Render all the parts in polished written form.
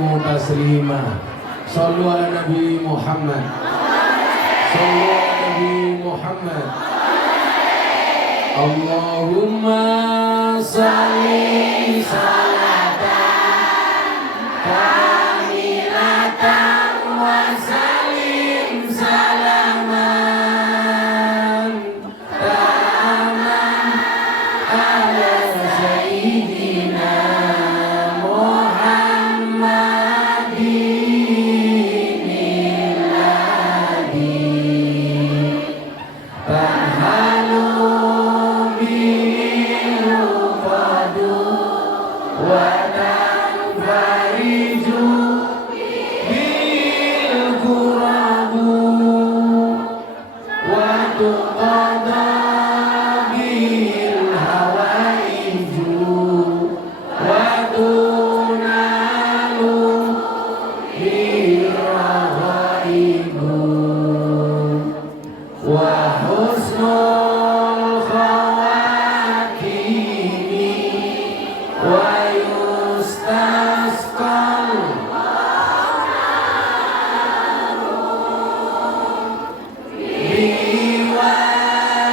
wasallimu taslima. Sallu ala Nabi Muhammad. Sallu ala Nabi Muhammad. Allahumma salli salatan kamilatan wa salim salaman taman ala sayyidina Muhammadin illadhi tahalu bilufadu wa tanfariju bilkurabu wa tuqada bilhawaiju wa tunalu birrahaibu wa husnul khawatimi wa yustasqal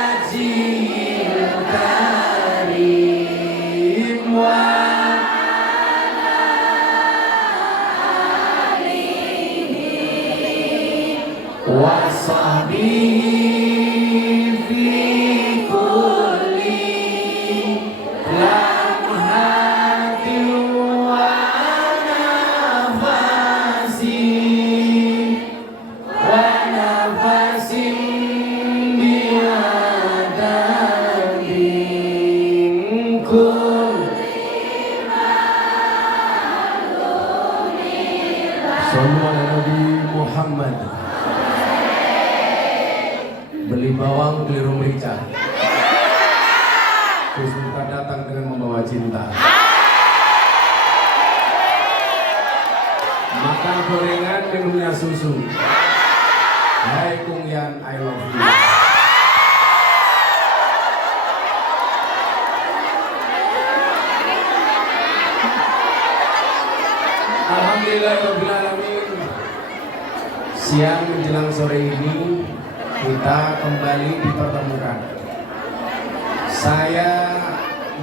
biwajhil karim wa wasahbihi fi kulli lamhatin wa nafasin biadabin kulli Sallu ala Nabi Muhammad. Beli bawang, beli merica. Terus kita datang dengan membawa cinta. Makan gorengan minumnya susu. Hai Kung Yan, I love you. Alhamdulillahirabbil alamin. Siang menjelang sore ini kita kembali dipertemukan. Saya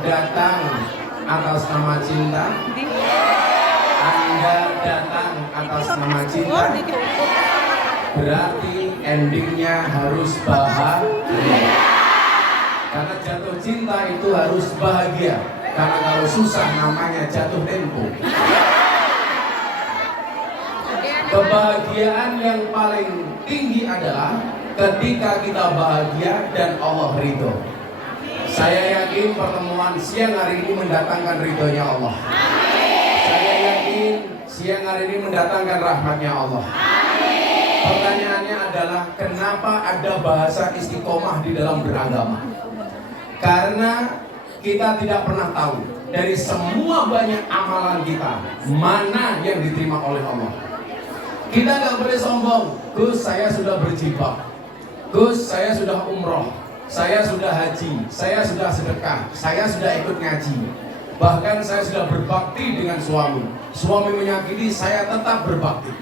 datang atas nama cinta. Anda datang atas nama cinta. Berarti endingnya harus bahagia. Karena jatuh cinta itu harus bahagia. Karena kalau susah namanya jatuh tempo. Kebahagiaan yang paling tinggi adalah ketika kita bahagia dan Allah ridho. Saya yakin pertemuan siang hari ini mendatangkan ridhonya Allah. Saya yakin siang hari ini mendatangkan rahmatnya Allah. Pertanyaannya adalah kenapa ada bahasa istiqomah di dalam beragama? Karena kita tidak pernah tahu dari semua banyak amalan kita mana yang diterima oleh Allah. Kita nggak boleh sombong. Gus, saya sudah berjilbab. Gus, saya sudah umroh. Saya sudah haji. Saya sudah sedekah. Saya sudah ikut ngaji. Bahkan saya sudah berbakti dengan suami. Suami menyakiti, saya tetap berbakti.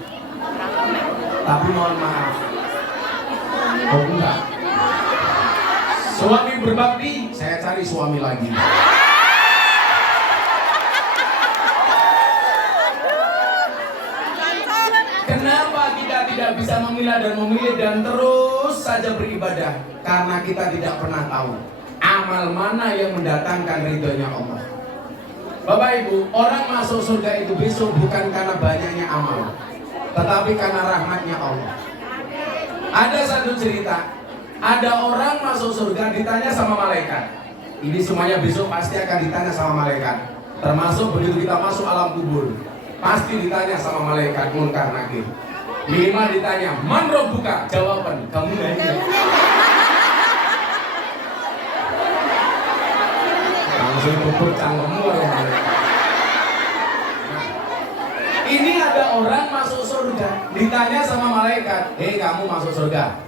Tapi mohon maaf. Oh enggak. Suami berbakti, saya cari suami lagi. Kenapa kita tidak bisa memilah dan memilih dan terus saja beribadah? Karena kita tidak pernah tahu amal mana yang mendatangkan ridhonya Allah. Bapak Ibu, orang masuk surga itu besok bukan karena banyaknya amal, tetapi karena rahmatnya Allah. Ada satu cerita, ada orang masuk surga ditanya sama malaikat. Ini semuanya besok pasti akan ditanya sama malaikat. Termasuk begitu kita masuk alam kubur, pasti ditanya sama malaikat Munkar Nakir. Minimal ditanya, man rabbuka? Jawaban, kamu nanya. Langsung kubur cangkemmu ya malaikat. Ini ada orang masuk surga, ditanya sama malaikat, hei kamu masuk surga.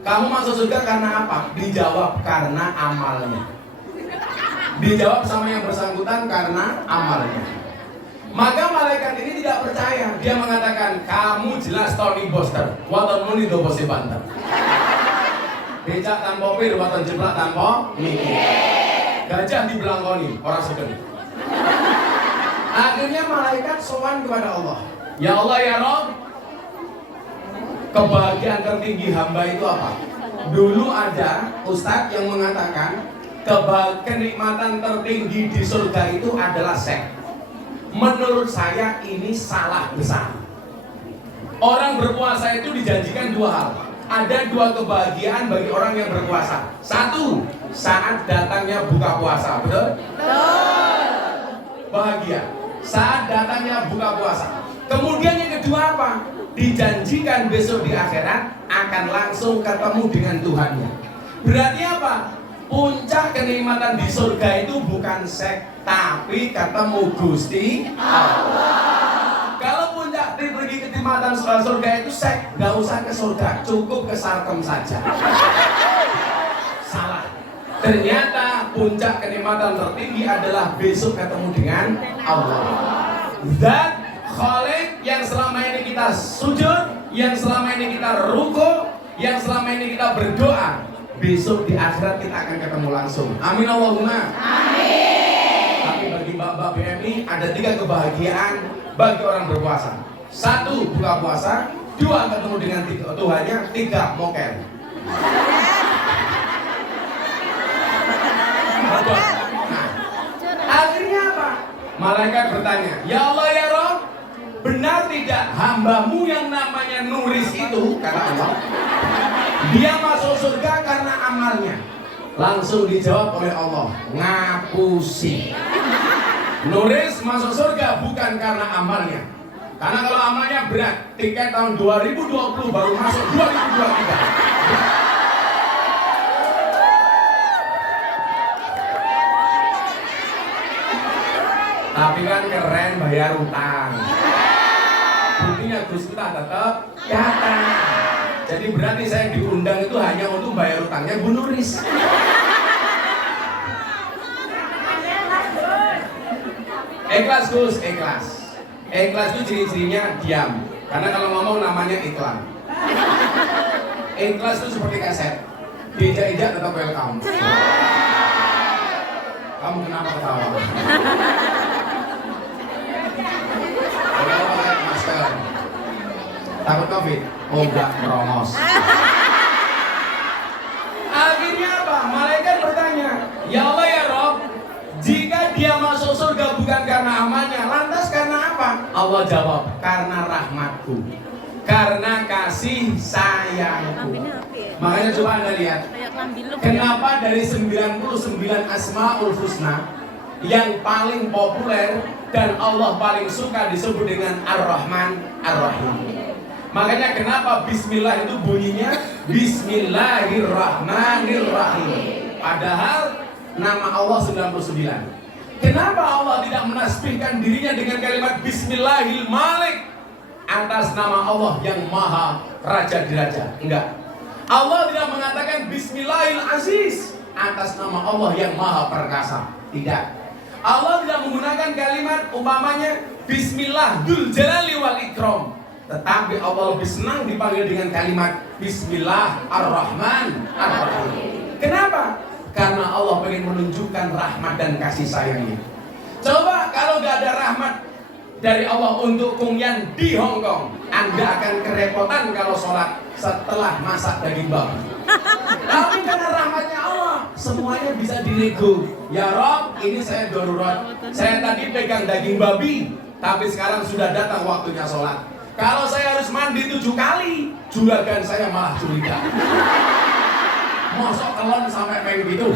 Kamu masuk surga karena apa? Dijawab karena amalnya. Dijawab sama yang bersangkutan karena amalnya. Maka malaikat ini tidak percaya. Dia mengatakan, kamu jelas Tony Boster, wonten muni do bosi banter. Becak tanpa pir, wonten jeplak tanpa mikir. Gajah dibelangkoni, orang sugeng. Akhirnya malaikat sowan kepada Allah. Ya Allah ya Rabb, kebahagiaan tertinggi hamba itu apa? Dulu ada ustadz yang mengatakan kenikmatan tertinggi di surga itu adalah seks. Menurut saya ini salah besar. Orang berpuasa itu dijanjikan dua hal. Ada dua kebahagiaan bagi orang yang berpuasa. Satu, saat datangnya buka puasa, betul? Betul. Bahagia saat datangnya buka puasa. Kemudian yang kedua apa? Dijanjikan besok di akhirat akan langsung ketemu dengan Tuhannya. Berarti apa? Puncak kenikmatan di surga itu bukan seks, tapi ketemu Gusti Allah. Kalau puncak pergi kenikmatan surga itu seks, nggak usah ke surga, cukup ke sarkem saja. Salah. Ternyata puncak kenikmatan tertinggi adalah besok ketemu dengan Allah. Zat Khalik yang selama ini kita sujud, yang selama ini kita ruku, yang selama ini kita berdoa, besok di akhirat kita akan ketemu langsung. Amin Allahumma. Amin. Tapi bagi Mbak BMI ada 3 kebahagiaan bagi orang berpuasa. 1, buka puasa. 2, ketemu dengan Tuhannya. 3, mokel. Nah, akhirnya apa? Malaikat bertanya, ya Allah ya Rabb, benar tidak hambamu yang namanya Nuris itu, kata Allah, dia masuk surga karena amalnya? Langsung dijawab oleh Allah, ngapusi. Nuris masuk surga bukan karena amalnya. Karena kalau amalnya berat, tiket tahun 2020 baru masuk 2023. Tapi kan keren bayar utang. Buktinya Gus kita tetap datang. Jadi berarti saya diundang itu hanya untuk bayar utangnya Bu Nuris. Ikhlas Gus, ikhlas. Ikhlas itu ciri-cirinya diam. Karena kalau ngomong namanya iklan. Ikhlas itu seperti kaset. Diinjak-injak tetap welcome. Kamu kenapa ketawa? Masker. Takut COVID? Oh enggak, merongos. Akhirnya apa? Malaikat bertanya, ya Allah ya Rob, jika dia masuk surga bukan karena amalnya, lantas karena apa? Allah jawab, karena rahmatku, karena kasih sayangku. Makanya coba Anda lihat, kenapa dari 99 Asmaul Husna yang paling populer dan Allah paling suka disebut dengan Ar-Rahman Ar-Rahim. Makanya kenapa Bismillah itu bunyinya Bismillahirrahmanirrahim. Padahal nama Allah 99. Kenapa Allah tidak menasbihkan dirinya dengan kalimat Bismillahil Malik atas nama Allah yang Maha Raja di Raja? Enggak. Allah tidak mengatakan Bismillahil Aziz atas nama Allah yang Maha Perkasa. Tidak. Allah tidak menggunakan kalimat umpamanya Bismillah Dzul Jalali wal Ikram. Tetapi Allah lebih senang dipanggil dengan kalimat Bismillah Ar-Rahman Ar-Rahim. Kenapa? Karena Allah ingin menunjukkan rahmat dan kasih sayangnya. Coba kalau gak ada rahmat dari Allah untuk Kungyan di Hong Kong, Anda akan kerepotan kalau sholat setelah masak daging babi. Tapi karena rahmatnya Allah, semuanya bisa dinego. Ya Rob, ini saya darurat. Saya tadi pegang daging babi, tapi sekarang sudah datang waktunya sholat. Kalau saya harus mandi 7 kali, juragan saya malah curiga. Mosok kelon sampai main gitu.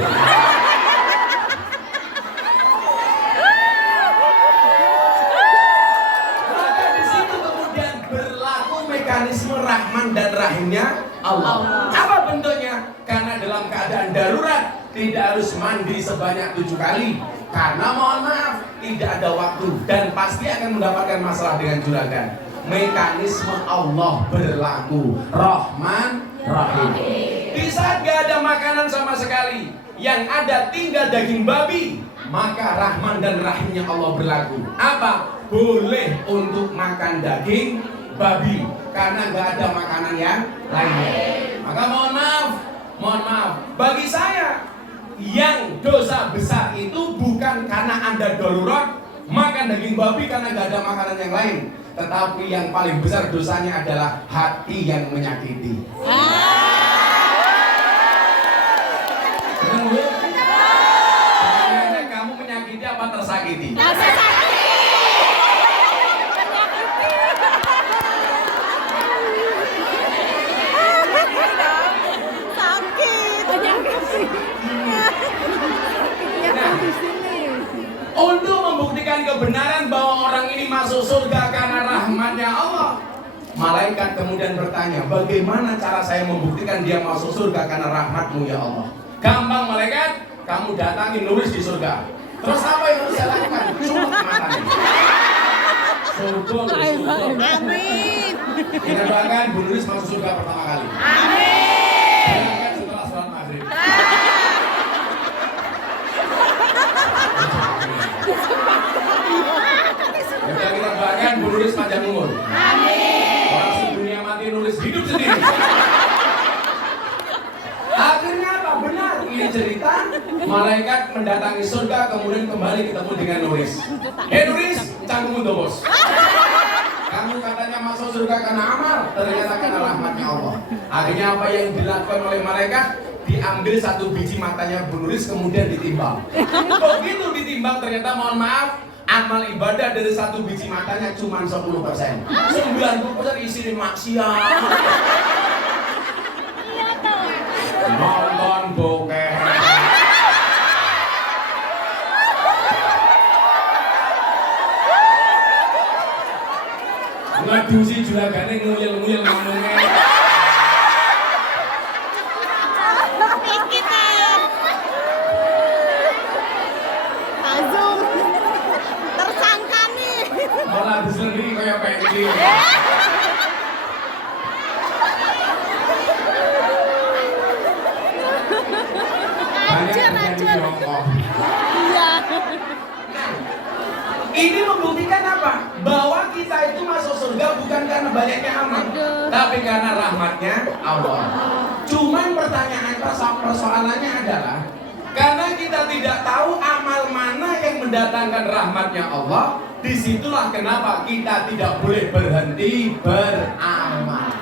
Maka di situ kemudian berlaku mekanisme Rahman dan Rahimnya Allah. Apa bentuknya? Karena dalam keadaan darurat tidak harus mandi sebanyak 7 kali. Karena mohon maaf tidak ada waktu dan pasti akan mendapatkan masalah dengan juragan. Mekanisme Allah berlaku Rahman Rahim. Di saat gak ada makanan sama sekali, yang ada tinggal daging babi, maka Rahman dan Rahimnya Allah berlaku. Apa? boleh untuk makan daging babi karena nggak ada makanan yang lainnya. Maka mohon maaf, bagi saya yang dosa besar itu bukan karena Anda darurat makan daging babi karena nggak ada makanan yang lain, tetapi yang paling besar dosanya adalah hati yang menyakiti. Benar, kamu menyakiti apa tersakiti? Untuk membuktikan kebenaran bahwa orang ini masuk surga karena rahmatnya Allah, malaikat kemudian bertanya, bagaimana cara saya membuktikan dia masuk surga karena rahmatmu ya Allah? Gampang malaikat, kamu datangi nulis di surga. Terus apa yang harus saya lakukan? Cuma matanya. Surga. Amin. Kita doakan Bu Nuris masuk surga pertama kali. Amin. Doakan setelah sholat maghrib. Kita doakan Bu Nuris panjang umur. Amin. Orang sedunia mati nulis hidup sendiri. Akhirnya apa? Benar ini cerita. Malaikat mendatangi surga kemudian kembali ketemu dengan Nuris. Nuris, cangkemmu dobos. Kamu katanya masuk surga karena amal, ternyata karena rahmatnya Allah. Akhirnya apa yang dilakukan oleh malaikat? Diambil satu biji matanya Bu Nuris kemudian ditimbang. Begitu ditimbang ternyata mohon maaf, amal ibadah dari satu biji matanya cuma 10%. 90% isi maksiat. Nonton bokeh. Ngadusi juragane nguyel-nguyel ngomongnya. Tersangka nih. Malah sendiri kayak pengen. Hancur. Iya. Ini membuktikan apa? Bahwa kita itu masuk surga bukan karena banyaknya amal, tapi karena rahmatnya Allah. Cuman persoalannya adalah karena kita tidak tahu amal mana yang mendatangkan rahmatnya Allah. Disitulah kenapa kita tidak boleh berhenti beramal.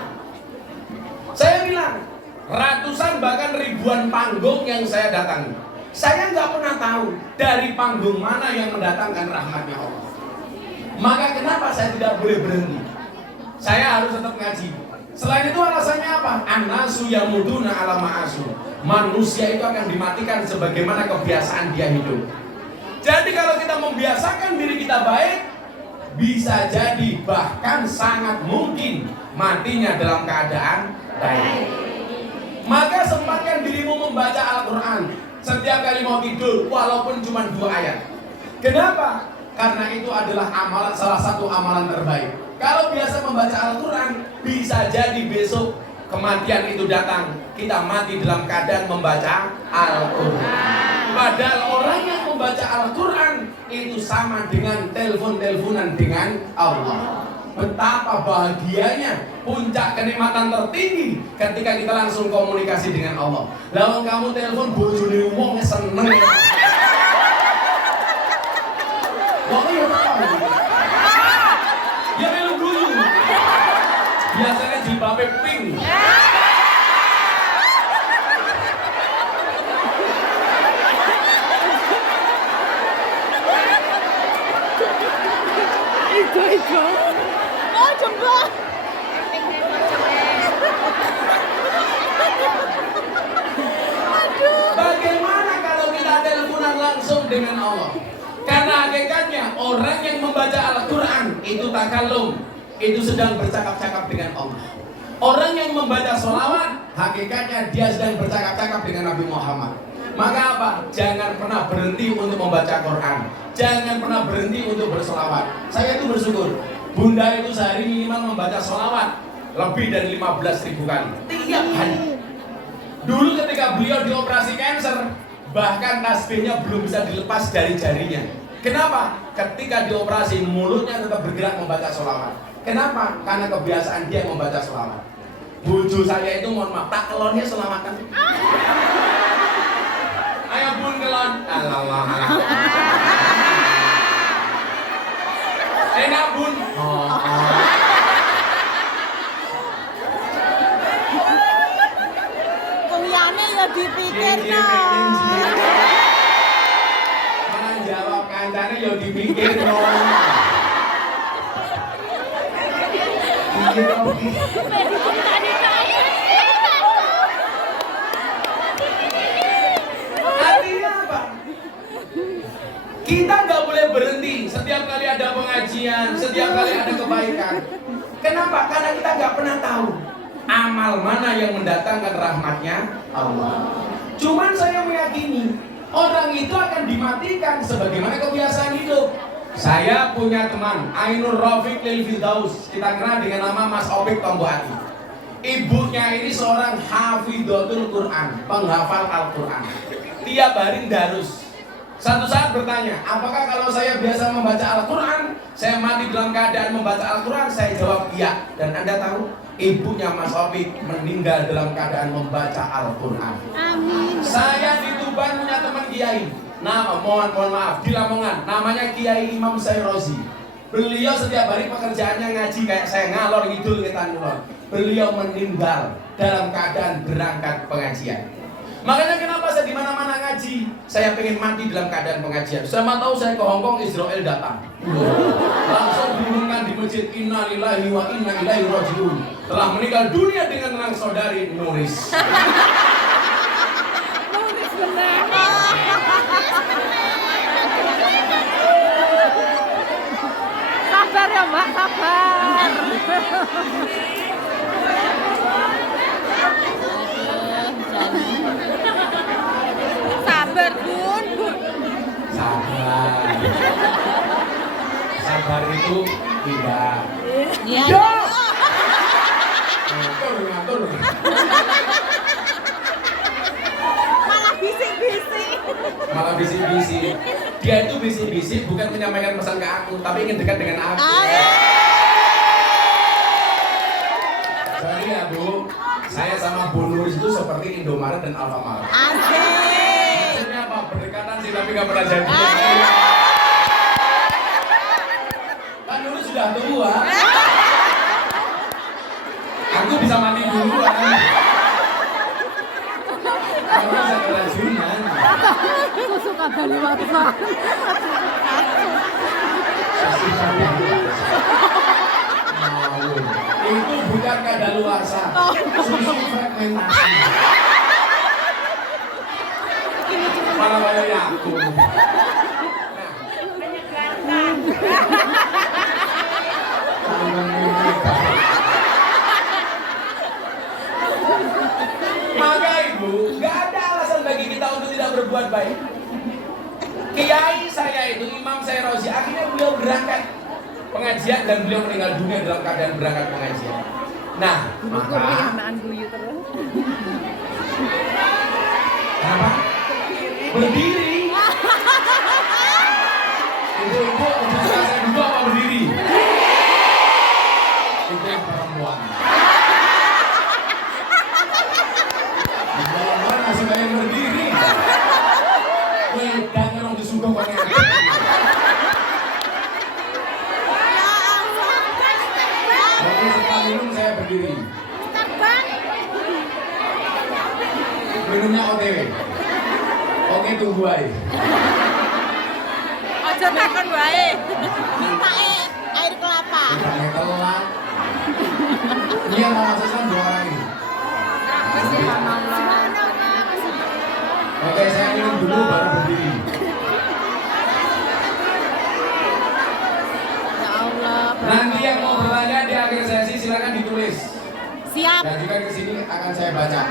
Saya bilang ratusan bahkan ribuan panggung yang saya datangi, saya nggak pernah tahu dari panggung mana yang mendatangkan rahmatnya Allah. Maka kenapa saya tidak boleh berhenti? Saya harus tetap ngaji. Selain itu alasannya apa? An-nasu yamuduna ala ma'asu. Manusia itu akan dimatikan sebagaimana kebiasaan dia hidup. Jadi kalau kita membiasakan diri kita baik, bisa jadi bahkan sangat mungkin matinya dalam keadaan baik. Maka sempatkan dirimu membaca Al-Quran setiap kali mau tidur, walaupun cuma 2 ayat. Kenapa? Karena itu adalah salah satu amalan terbaik. Kalau biasa membaca Al-Quran, bisa jadi besok kematian itu datang, kita mati dalam keadaan membaca Al-Quran. Padahal orang yang membaca Al-Quran itu sama dengan telepon-teleponan dengan Allah. Betapa bahagianya, puncak kenikmatan tertinggi ketika kita langsung komunikasi dengan Allah. Lalu kamu telepon bojone wong seneng. Wong ya apa? Ya melu guyu. Biasanya jilbabe pink. Itu. Oh, coba. Bagaimana kalau kita teleponan langsung dengan Allah? Karena hakikatnya orang yang membaca Al-Quran itu takallum, itu sedang bercakap-cakap dengan Allah. Orang yang membaca sholawat, hakikatnya dia sedang bercakap-cakap dengan Nabi Muhammad. Maka apa? Jangan pernah berhenti untuk membaca Quran. Jangan pernah berhenti untuk bersolawat. Saya itu bersyukur, Bunda itu sehari minimal membaca sholawat lebih dari 15.000 kali tiap hari. Dulu ketika beliau dioperasi kanker, bahkan tasbihnya belum bisa dilepas dari jarinya. Kenapa? Ketika dioperasi mulutnya tetap bergerak membaca sholawat. Kenapa? Karena kebiasaan dia membaca sholawat. Bojo saya itu mohon maaf, tak kelonnya selawatan. Ayo bun kelon. Allah. Enak bun. Kemyane ya dipikir no. Mana jawab kancane ya dipikir no. Artinya apa? Kita nggak boleh berhenti setiap kali ada pengajian, setiap kali ada kebaikan. Kenapa? Karena kita nggak pernah tahu amal mana yang mendatangkan rahmatnya Allah. Cuman saya meyakini orang itu akan dimatikan sebagaimana kebiasaan hidup. Saya punya teman Ainur Rafiq Lil Firdaus, kita kenal dengan nama Mas Opik Tomboati. Ibunya ini seorang hafidhatul Quran, penghafal Al-Quran. Tiap hari darus. Satu saat bertanya, apakah kalau saya biasa membaca Al-Quran, saya mati dalam keadaan membaca Al-Quran? Saya jawab iya. Dan Anda tahu, ibunya Mas Opik meninggal dalam keadaan membaca Al-Quran. Amin. Saya di Tuban punya teman kiai. Mohon maaf, di Lamongan, namanya Kiai Imam Sayrozi. Beliau setiap hari pekerjaannya ngaji kayak saya, ngalor ngidul ngetan ngulon. Beliau meninggal dalam keadaan berangkat pengajian. Makanya kenapa saya di mana-mana ngaji? Saya pengen mati dalam keadaan pengajian. Sama tahu saya ke Hongkong, Israel datang. Langsung diumumkan di masjid, Inna lillahi wa inna ilaihi rajiun. Telah meninggal dunia dengan tenang saudari Nuris. Nuris benar. Sabar ya Mbak, sabar. Sabar Bun. Sabar. Sabar itu tidak. Iya. Ngatur. Malah bisik-bisik. Malah bisik-bisik. Dia itu bisik-bisik bukan menyampaikan pesan ke aku, tapi ingin dekat dengan aku. Sorry ya Bu, saya sama Bu Nuris itu seperti Indomaret dan Alfamart. Asik. Maksudnya apa? Berdekatan sih tapi gak pernah jadi. Kan Nuris sudah tua. Aku bisa mati duluan. Aku bisa keracunan. Aku suka dari WhatsApp. Itu bukan kadaluarsa, susu fragmentasi. Malah banyak aku. Maka Ibu, nggak ada alasan bagi kita untuk tidak berbuat baik. Kiai saya itu Imam Sayrozi, akhirnya beliau berangkat pengajian dan beliau meninggal dunia dalam keadaan berangkat pengajian. Nah, maka apa? Berdiri. Ibu, saya dulu apa berdiri? Itu yang perempuan. Mana sih yang berdiri? Wedan orang disuruh banyak. Oke, setelah minum saya berdiri. Minumnya OTW. Oke, tunggu aja. Aja takon wae. Mintake air kelapa. Tidak telat. Dia mau masukkan 2 orang ini. Oke, saya minum dulu baru berdiri. Ya Allah. Nanti yang mau bertanya di akhir sesi silakan ditulis. Siap. Dan juga di sini akan saya baca.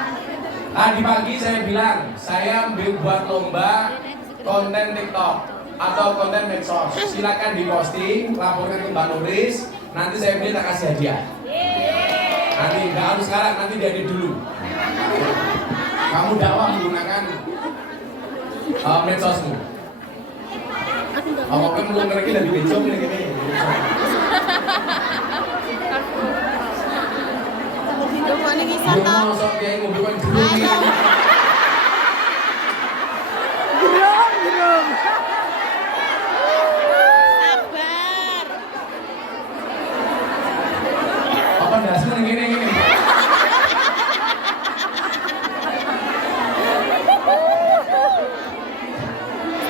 Tadi pagi saya bilang saya buat lomba konten TikTok atau konten medsos. Silakan diposting, laporkan ke Mbak Nuris. Nanti saya beli tak kasih hadiah. Nanti nggak harus sekarang, nanti diedit dulu. Kamu dakwah menggunakan medsosmu. Apa kan belum ngerti lagi bencong ini gini. Coba nih bisa Yo tau. mau sok kiai mobil kan gerung ini. Gerung. Sabar. Apa dasar gini.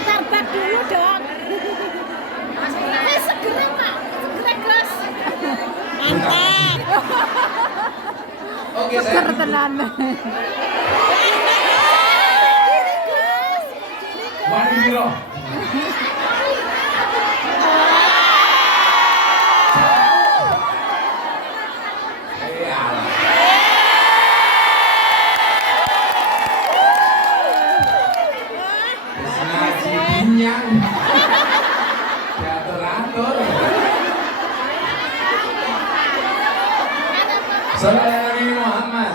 Starbucks dulu dong. Segera Pak. Segera Gus. Mantap. Oke, saya duduk. Diri Gus. Wani biro. Ngaji binyang. Diatur-atur. Sallallahu Nabi Muhammad.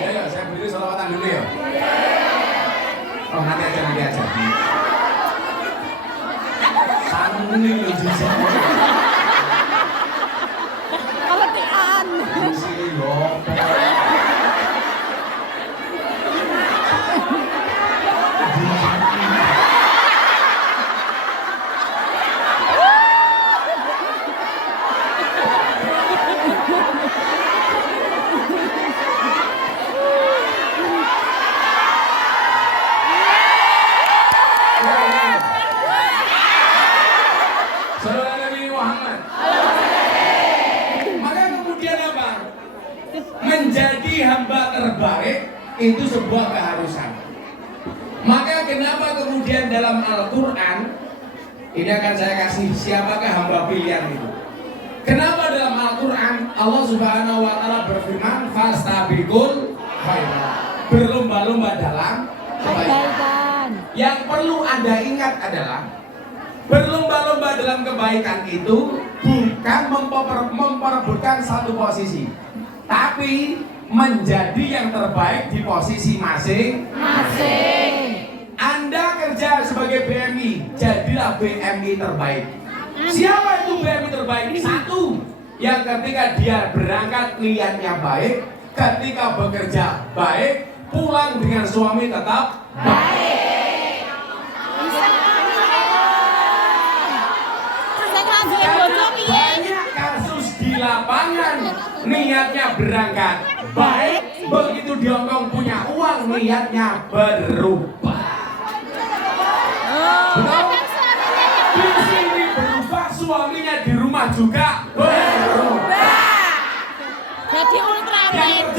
Ya, saya berdiri salawatan dulu ya. Oh, nanti aja. Santun ini lucu sih. Kalau tian. Lucu loh. Sallallahu Nabi Muhammad. Maka kemudian apa? Menjadi hamba terbaik itu sebuah keharusan. Maka kenapa kemudian dalam Al-Quran ini akan saya kasih siapakah hamba pilihan itu? Kenapa dalam Al-Quran Allah Subhanahu wa Ta'ala berfirman fastabiqul khairat, berlomba-lomba dalam kebaikan. Yang perlu Anda ingat adalah berlomba-lomba dalam kebaikan itu bukan memperebutkan satu posisi, tapi menjadi yang terbaik di posisi masing-masing. Anda kerja sebagai BMI, jadilah BMI terbaik. Siapa itu BMI terbaik? Satu, yang ketika dia berangkat niatnya baik, ketika bekerja baik, pulang dengan suami tetap baik. Banyak kasus di lapangan niatnya berangkat baik, begitu di Hongkong punya uang niatnya berubah. Betul? Di sini berubah, suaminya di rumah juga berubah. Jadi ultra Yang